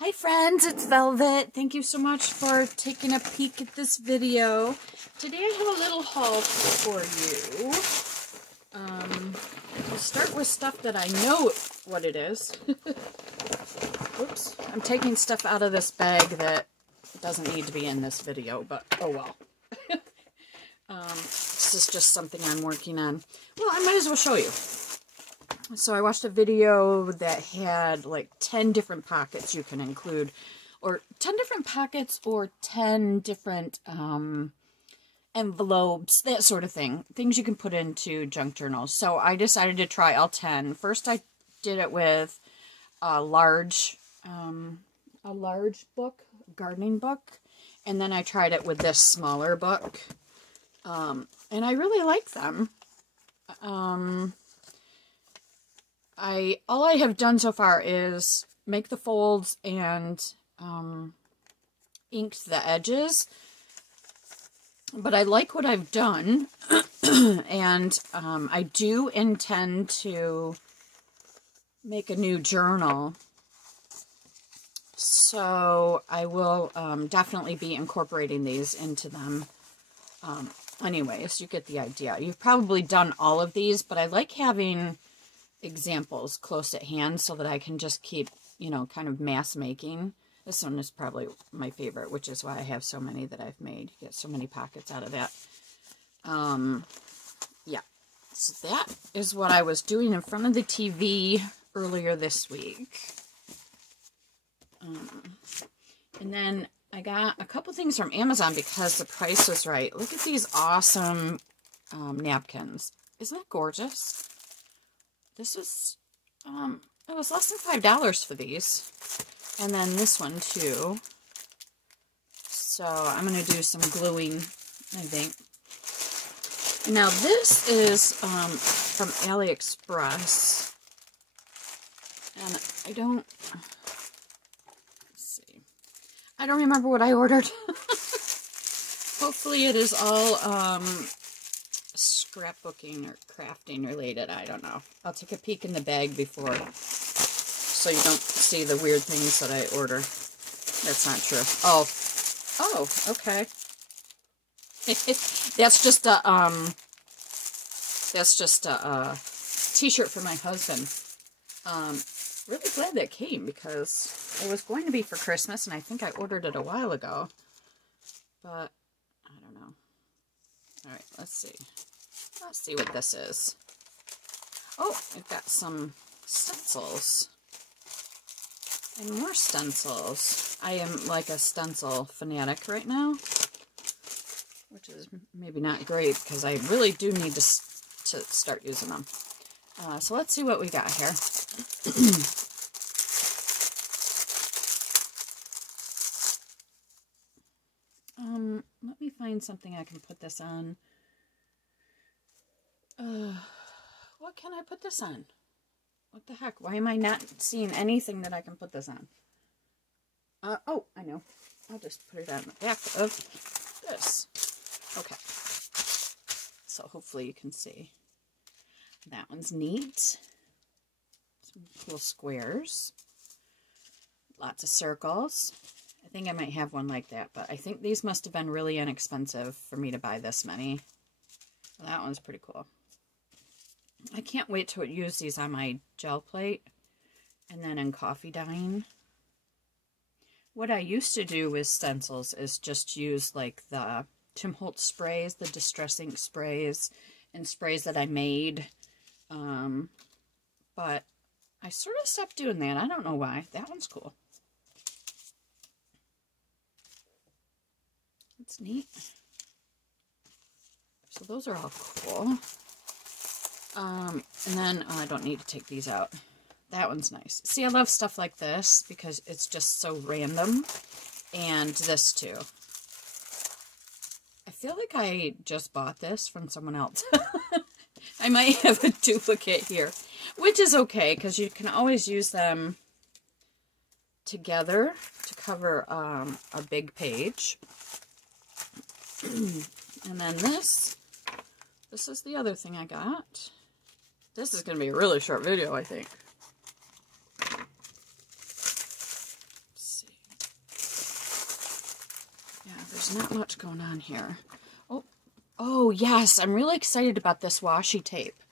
Hi friends, it's Velvet. Thank you so much for taking a peek at this video. Today I have a little haul for you. I'll start with stuff that I know what it is. Oops, I'm taking stuff out of this bag that doesn't need to be in this video, but oh well. This is just something I'm working on. Well, I might as well show you. So I watched a video that had like 10 different pockets you can include, or 10 different pockets, or 10 different envelopes, that sort of thing. Things you can put into junk journals. So I decided to try all 10. First I did it with a large book, gardening book, and then I tried it with this smaller book. And I really like them. All I have done so far is make the folds and inked the edges, but I like what I've done, and I do intend to make a new journal, so I will definitely be incorporating these into them. Anyways, you get the idea. You've probably done all of these, but I like having examples close at hand so that I can just keep, you know, kind of mass making. This one is probably my favorite, which is why I have so many that I've made. You get so many pockets out of that. Yeah, so that is what I was doing in front of the TV earlier this week. And then I got a couple things from Amazon because the price was right. Look at these awesome napkins. Isn't that gorgeous? This is, it was less than $5 for these. And then this one too. So I'm going to do some gluing, I think. And now this is from Aliexpress. And I don't, let's see. I don't remember what I ordered. Hopefully it is all scrapbooking or crafting related. I don't know. I'll take a peek in the bag before, so you don't see the weird things that I order. That's not true. Oh, okay. That's just a t-shirt for my husband. Really glad that came because it was going to be for Christmas, and I think I ordered it a while ago, but I don't know. All right, let's see. Let's see what this is. Oh, I've got some stencils. And more stencils. I am like a stencil fanatic right now, which is maybe not great because I really do need to start using them. So let's see what we got here. Let me find something I can put this on. What can I put this on? What the heck? Why am I not seeing anything that I can put this on? Oh, I know. I'll just put it on the back of this. Okay. So hopefully you can see. That one's neat. Some cool squares. Lots of circles. I think I might have one like that, but I think these must have been really inexpensive for me to buy this many. Well, that one's pretty cool. I can't wait to use these on my gel plate and then in coffee dyeing. What I used to do with stencils is just use like the Tim Holtz sprays, the Distress Ink sprays, and sprays that I made. But I sort of stopped doing that. I don't know why. That one's cool. It's neat. So those are all cool. And then, oh, I don't need to take these out. That one's nice. See, I love stuff like this because it's just so random. And this too. I feel like I just bought this from someone else. I might have a duplicate here, which is okay because you can always use them together to cover a big page. And then this is the other thing I got. This is going to be a really short video, I think. there's not much going on here. Oh yes, I'm really excited about this washi tape.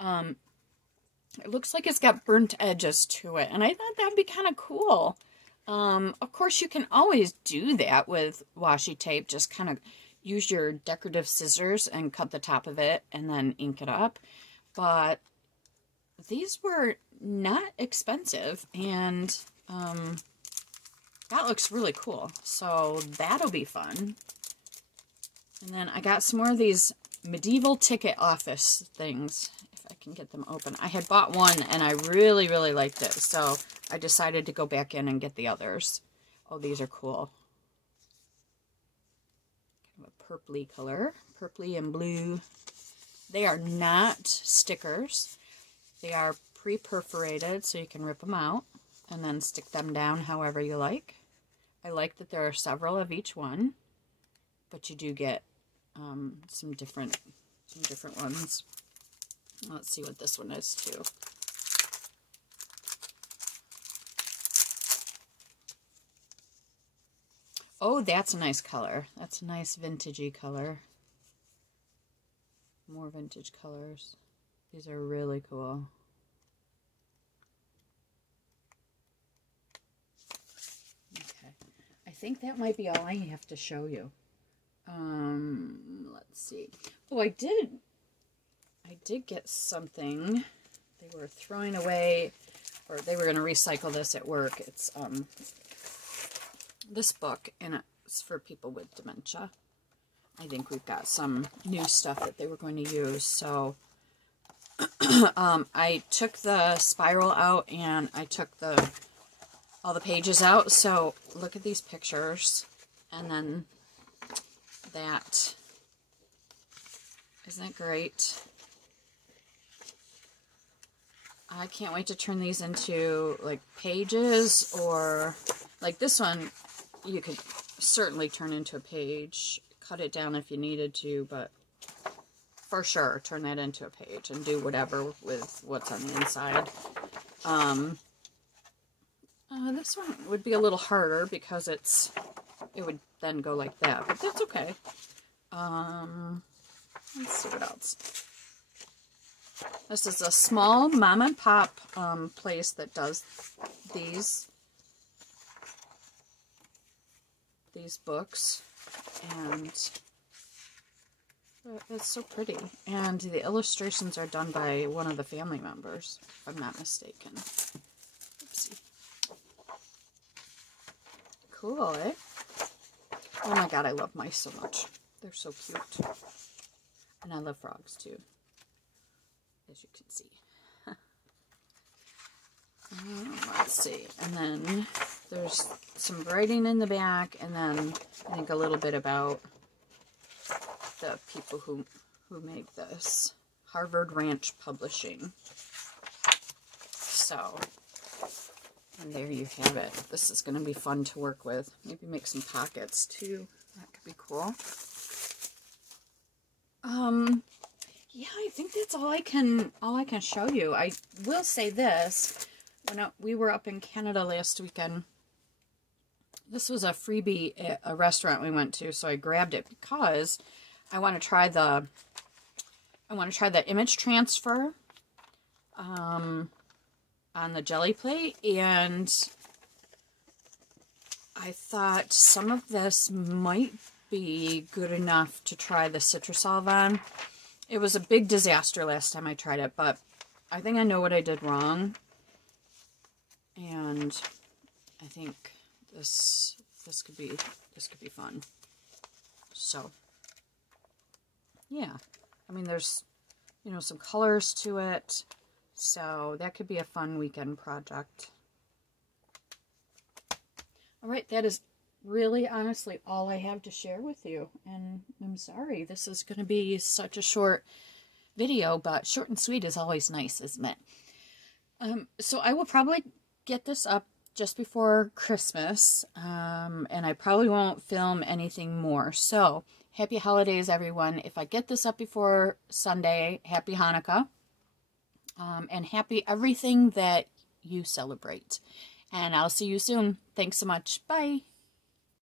It looks like it's got burnt edges to it, and I thought that'd be kind of cool. Of course, you can always do that with washi tape. Just kind of use your decorative scissors and cut the top of it and then ink it up. But these were not expensive, and that looks really cool. So that'll be fun. And then I got some more of these medieval ticket office things, if I can get them open. I had bought one, and I really, really liked it. So I decided to go back in and get the others. Oh, these are cool. Kind of a purpley color. Purpley and blue. They are not stickers. They are pre-perforated, so you can rip them out and then stick them down however you like. I like that there are several of each one, but you do get some different ones. Let's see what this one is too. Oh, that's a nice color. That's a nice vintagey color. More vintage colors. These are really cool. Okay. I think that might be all I have to show you. Let's see. Oh, I did get something. They were throwing away, or they were going to recycle this at work. It's, this book, and it's for people with dementia. I think we've got some new stuff that they were going to use, so I took the spiral out, and I took all the pages out, so look at these pictures, and then that. Isn't that great? I can't wait to turn these into, like, pages, or, like, this one you could certainly turn into a page. Cut it down if you needed to, but for sure, turn that into a page and do whatever with what's on the inside. This one would be a little harder because it would then go like that, but that's okay. Let's see what else. This is a small mom and pop place that does these books, and it's so pretty. And the illustrations are done by one of the family members, if I'm not mistaken. Oopsie. Cool, eh? Oh my god, I love mice so much. They're so cute. And I love frogs too, as you can see. Let's see. And then there's some writing in the back, and then I think a little bit about the people who made this. Harvard Ranch Publishing. So, and there you have it. This is going to be fun to work with. Maybe make some pockets too. That could be cool. Yeah, I think that's all I can show you. I will say this. When we were up in Canada last weekend, this was a freebie at a restaurant we went to, so I grabbed it because I want to try the image transfer on the jelly plate, and I thought some of this might be good enough to try the Citrusolve on. It was a big disaster last time I tried it, but I think I know what I did wrong. And I think this could be fun. So yeah, I mean, there's, you know, some colors to it, so that could be a fun weekend project. All right, that is really honestly all I have to share with you, and I'm sorry this is going to be such a short video, but short and sweet is always nice, isn't it? So I will probably get this up just before Christmas, and I probably won't film anything more. So happy holidays, everyone. If I get this up before Sunday, happy Hanukkah, and happy everything that you celebrate. And I'll see you soon. Thanks so much. Bye.